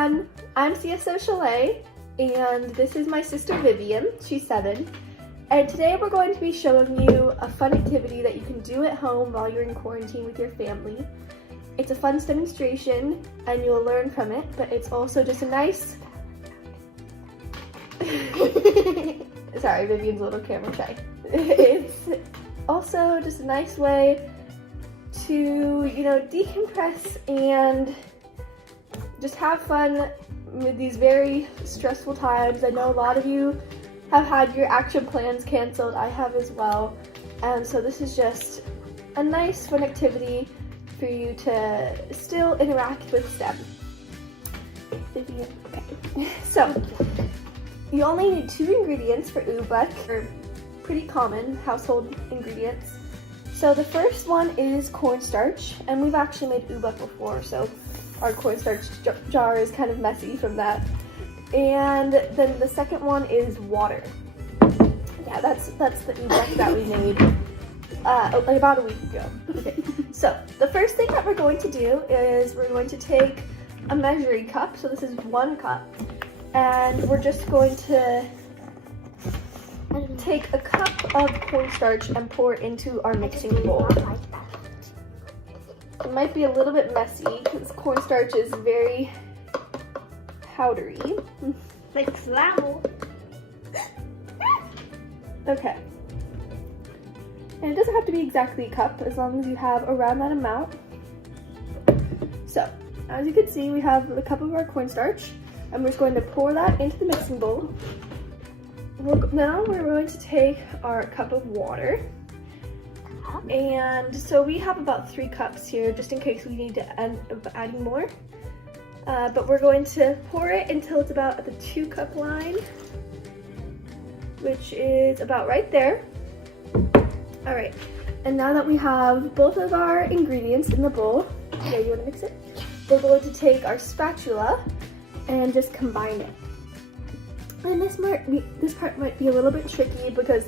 everyone, I'm CSO Shalae, and this is my sister Vivian, she's 7. And today we're going to be showing you a fun activity that you can do at home while you're in quarantine with your family. It's a fun demonstration and you'll learn from it, but it's also just a nice... Sorry, Vivian's a little camera shy. It's also just a nice way to, decompress and just have fun with these very stressful times. I know a lot of you have had your action plans canceled. I have as well. And so this is just a nice fun activity for you to still interact with STEM. Okay. So you only need 2 ingredients for Oobleck. They're pretty common household ingredients. So the first one is cornstarch, and we've actually made Oobleck before, so our cornstarch jar is kind of messy from that. And then the second one is water. Yeah, that's the Oobleck that we made about a week ago. Okay, so the first thing that we're going to do is we're going to take a measuring cup, so this is 1 cup, and we're just going to take a cup of cornstarch and pour it into our mixing bowl. It might be a little bit messy because cornstarch is very powdery. Like flannel. Okay. And it doesn't have to be exactly a cup as long as you have around that amount. So, as you can see, we have a cup of our cornstarch, and we're just going to pour that into the mixing bowl. Now we're going to take our cup of water, and so we have about 3 cups here just in case we need to end up adding more, but we're going to pour it until it's about at the 2 cup line, which is about right there. All right, and now that we have both of our ingredients in the bowl, yeah, you want to mix it? We're going to take our spatula and just combine it. And this part might be a little bit tricky because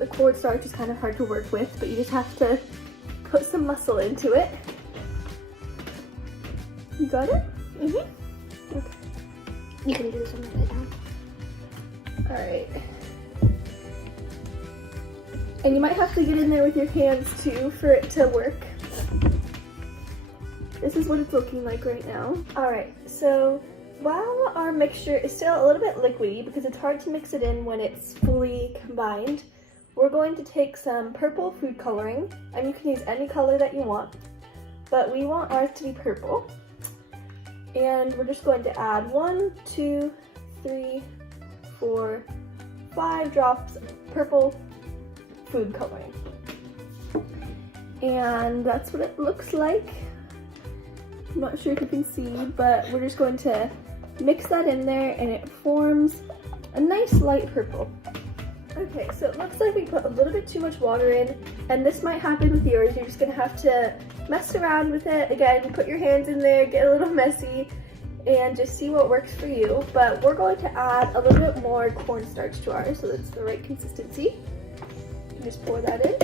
the cornstarch is kind of hard to work with, but you just have to put some muscle into it. You got it? Mm-hmm. Okay. You can do some of it now. Alright. And you might have to get in there with your hands too for it to work. This is what it's looking like right now. Alright, so while our mixture is still a little bit liquidy because it's hard to mix it in when it's fully combined, we're going to take some purple food coloring, and you can use any color that you want, but we want ours to be purple. And we're just going to add 1, 2, 3, 4, 5 drops of purple food coloring. And that's what it looks like. I'm not sure if you can see, but we're just going to mix that in there and it forms a nice light purple. Okay, so it looks like we put a little bit too much water in, and this might happen with yours. You're just gonna have to mess around with it. Again, put your hands in there, get a little messy, and just see what works for you. But we're going to add a little bit more cornstarch to ours so that's the right consistency. Just pour that in.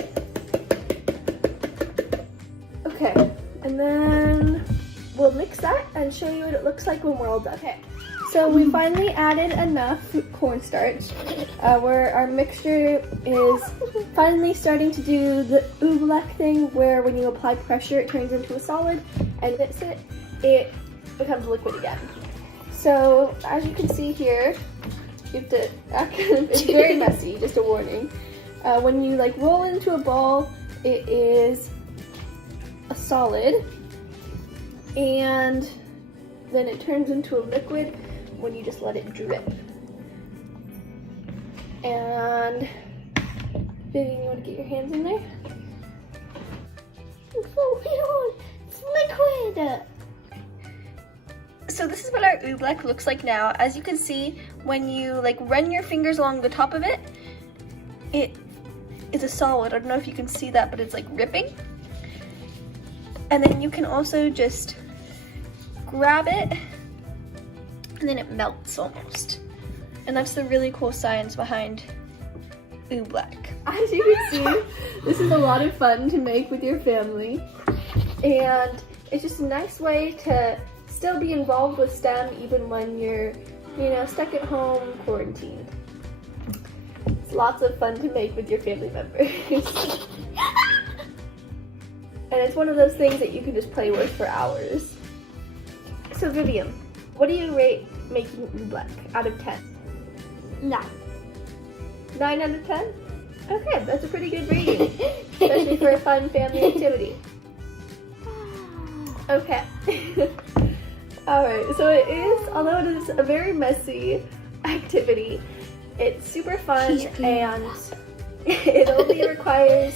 Okay, and then we'll mix that and show you what it looks like when we're all done. Okay, so we finally added enough cornstarch where our mixture is finally starting to do the Oobleck thing, where when you apply pressure it turns into a solid, and it becomes liquid again. So as you can see here, you have to, it's very messy, just a warning. When you roll it into a ball, it is a solid, and then it turns into a liquid when you just let it drip. And Vivian, you want to get your hands in there? It's liquid! So this is what our Oobleck looks like now. As you can see, when you run your fingers along the top of it, it is a solid. I don't know if you can see that, but it's ripping. And then you can also just grab it and then it melts almost. And that's the really cool science behind Oobleck. As you can see, this is a lot of fun to make with your family. And it's just a nice way to still be involved with STEM even when you're, you know, stuck at home, quarantined. It's lots of fun to make with your family members. And it's one of those things that you can just play with for hours. So Vivian, what do you rate making oobleck out of 10? 9. 9 out of 10? Okay, that's a pretty good rating, especially for a fun family activity. Okay. Alright, so it is, although it is a very messy activity, it's super fun and it only requires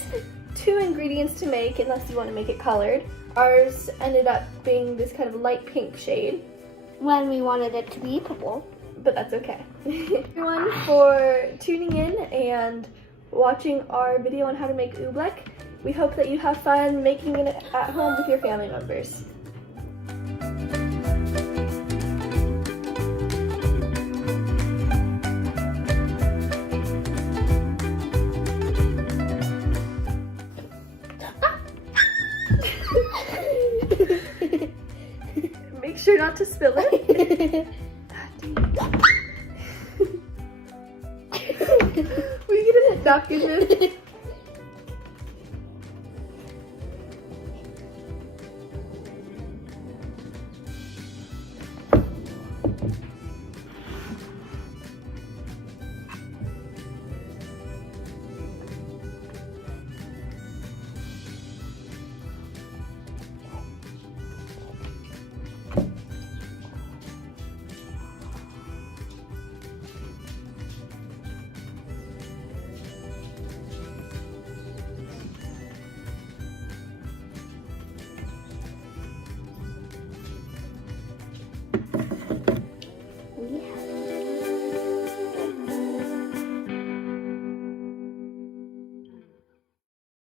2 ingredients to make unless you want to make it colored. Ours ended up being this kind of light pink shade. When we wanted it to be purple. But that's okay. Everyone for tuning in and watching our video on how to make oobleck. We hope that you have fun making it at home with your family members. Make sure not to spill it. Will you get a napkin, Viv?